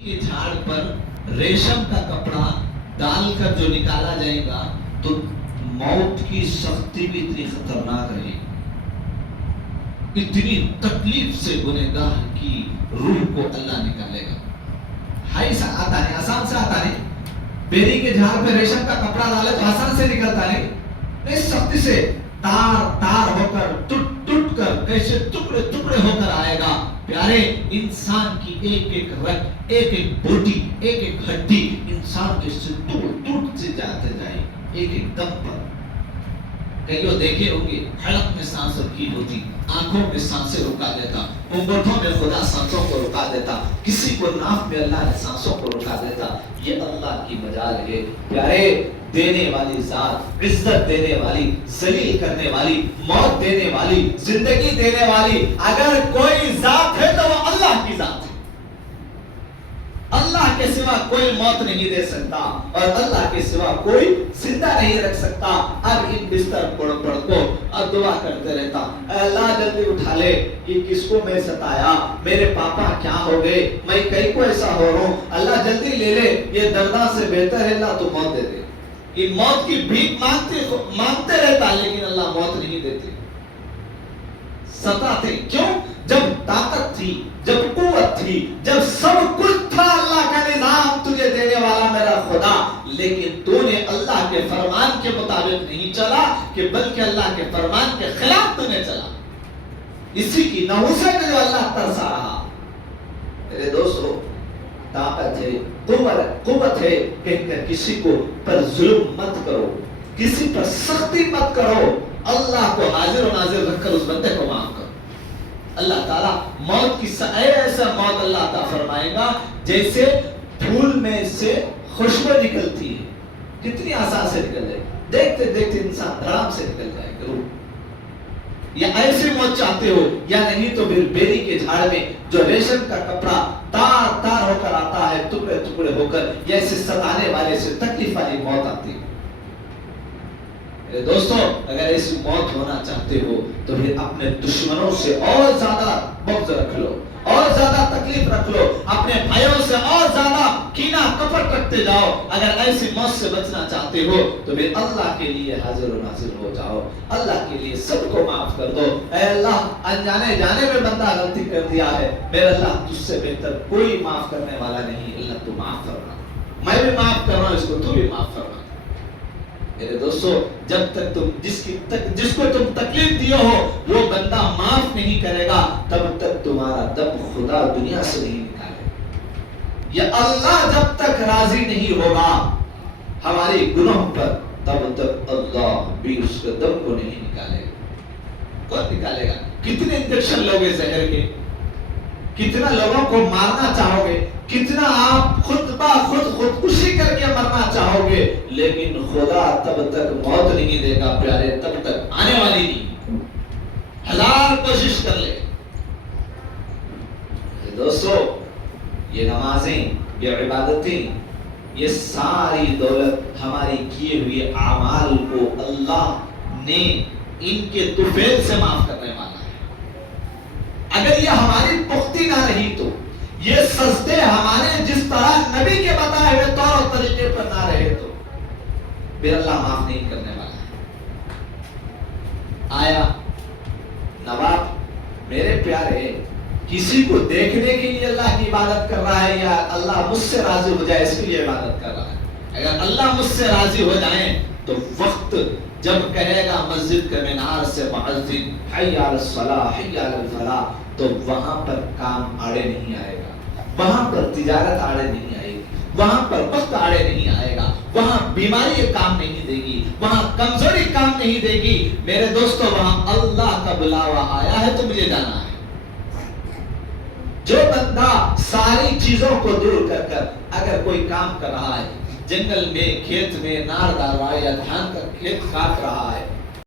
के झाड़ पर रेशम का कपड़ा डालकर जो निकाला जाएगा तो मौत की सख्ती भी इतनी खतरनाक रहेगी, इतनी तकलीफ से गुनहगार की रूह को अल्लाह निकालेगा। हाई सा आता नहीं, आसान से आता नहीं। बेरी के झाड़ पे रेशम का कपड़ा डाले तो आसान से निकलता नहीं, सख्ती से तार तार होकर टूट टूट कर कैसे टुकड़े टुकड़े होकर आएगा। प्यारे, इंसान की एक एक रग, एक एक बोटी, एक एक हड्डी इंसान के से टूट से जाते जाए, एक एक दम पर। कईयों देखे होंगे हलक में सांस रखी होती, आंखों में सांसें रुका देता, उंगलियों में खुदा सांसों को रुका देता, किसी को नाक में अल्लाह ने सांसों को रुका देता। ये अल्लाह की मजाल है। प्यारे, देने वाली जात, इज्जत देने वाली, जलील करने वाली, मौत देने वाली, जिंदगी देने वाली अगर कोई जात है तो वो अल्लाह की जात है। अल्लाह के सिवा कोई मौत नहीं दे सकता और अल्लाह के सिवा कोई जिंदा नहीं रख सकता। अब इन बिस्तर पड़ को अब दुआ करते रहता, अल्लाह जल्दी उठा ले, ये किसको मैं सताया, मेरे पापा क्या हो गए, मैं कहीं को ऐसा हो रहा हूँ, अल्लाह जल्दी ले ले, ये दर्दा से बेहतर है अल्लाह तो मौत दे दे। ये मौत की भीख मांगते रहता, लेकिन अल्लाह मौत नहीं देते, सताते। क्यों? जब ताकत थी, जब कुव्वत थी, जब सब कुछ था, अल्लाह का निजाम तुझे देने वाला मेरा खुदा, लेकिन तूने अल्लाह के फरमान के मुताबिक नहीं चला कि बल्कि अल्लाह के फरमान के खिलाफ तूने चला। इसी की नहुसत में जो अल्लाह तरसा रहा। मेरे दोस्तों, ताकत है, कुव्वत है, कहकर किसी को पर जुल्म मत करो, किसी पर सख्ती मत करो। अल्लाह को हाजिर और नाजिर रखकर उस बंदे को माफ करो। अल्लाह ताला मौत की ऐसा मौत अल्लाह ताला फरमाएगा जैसे फूल में से खुशबू निकलती है, कितनी आसान से निकल जाए, देखते देखते इंसान आराम से निकल जाएगा रूह। या ऐसी मौत चाहते हो या नहीं तो फिर बेरी के झाड़ में जो रेशम का कपड़ा तार तार होकर आता है, टुकड़े टुकड़े होकर, या ऐसे सताने वाले से तकलीफ वाली मौत आती है। दोस्तों, अगर ऐसी मौत होना चाहते हो तो फिर अपने दुश्मनों से और ज्यादा बुग़्ज़ रख लो, और ज्यादा तकलीफ रख लो, अपने भाइयों से और ज्यादा कीना कपट रखते जाओ। अगर ऐसी मौत से बचना चाहते हो तो फिर अल्लाह के लिए हाजिर और नाज़िर हो जाओ, अल्लाह के लिए सबको माफ कर दो। ऐ अल्लाह, अनजाने जाने में बंदा गलती कर दिया है, मेरे अल्लाह तुझसे बेहतर कोई माफ करने वाला नहीं, अल्लाह तू माफ करना, मैं भी माफ कर रहा हूँ, इसको तू भी माफ करना। मेरे दोस्तों, जब तक तुम जिसको तुम तकलीफ दिए हो वो बंदा माफ नहीं करेगा, तब तक तुम्हारा दम खुदा दुनिया से नहीं निकालेगा। या अल्लाह जब तक राजी नहीं होगा हमारे गुनाहों पर, तब तक अल्लाह भी उसके दम को नहीं निकालेगा। कौन निकालेगा? कितने इंजेक्शन लोगे जहर के, कितना लोगों को मारना चाहोगे, कितना आप खुदकुशी करके मरना चाहोगे, लेकिन खुदा तब तक मौत नहीं देगा प्यारे, तब तक आने वाली नहीं। हजार कोशिश कर ले। दोस्तों, ये नमाजें, ये इबादतें, ये सारी दौलत हमारी किए हुए आमाल को अल्लाह ने इनके तुफैल से माफ करने वाला है। अगर ये हमारी पुख्ती ना रही तो, ये सजदे हमारे जिस तरह नबी के बताए हुए तौर और तरीके पर ना रहे तो फिर अल्लाह माफ नहीं करने वाला है। आया नवाब, मेरे प्यारे, किसी को देखने के लिए अल्लाह की इबादत कर रहा है या अल्लाह मुझसे राजी हो जाए इसके लिए इबादत कर रहा है? अगर अल्लाह मुझसे राजी हो जाए तो वक्त जब कहेगा मस्जिद के मीनार से मुअज्जिन हय्या अलस सलाह हय्या अलल फलाह, तो वहां पर काम आड़े नहीं आएगा, वहां पर तिजारत आड़े नहीं आएगी, वहां पर वक्त आड़े नहीं आएगा, वहां बीमारी काम नहीं देगी, वहां कमजोरी काम नहीं देगी। मेरे दोस्तों, वहां अल्लाह का बुलावा आया है तो मुझे जाना है। जो बंदा सारी चीजों को दूर कर कर अगर कोई काम कर रहा है, जंगल में, खेत में नार डाल रहा है या धान का खेत काट रहा है,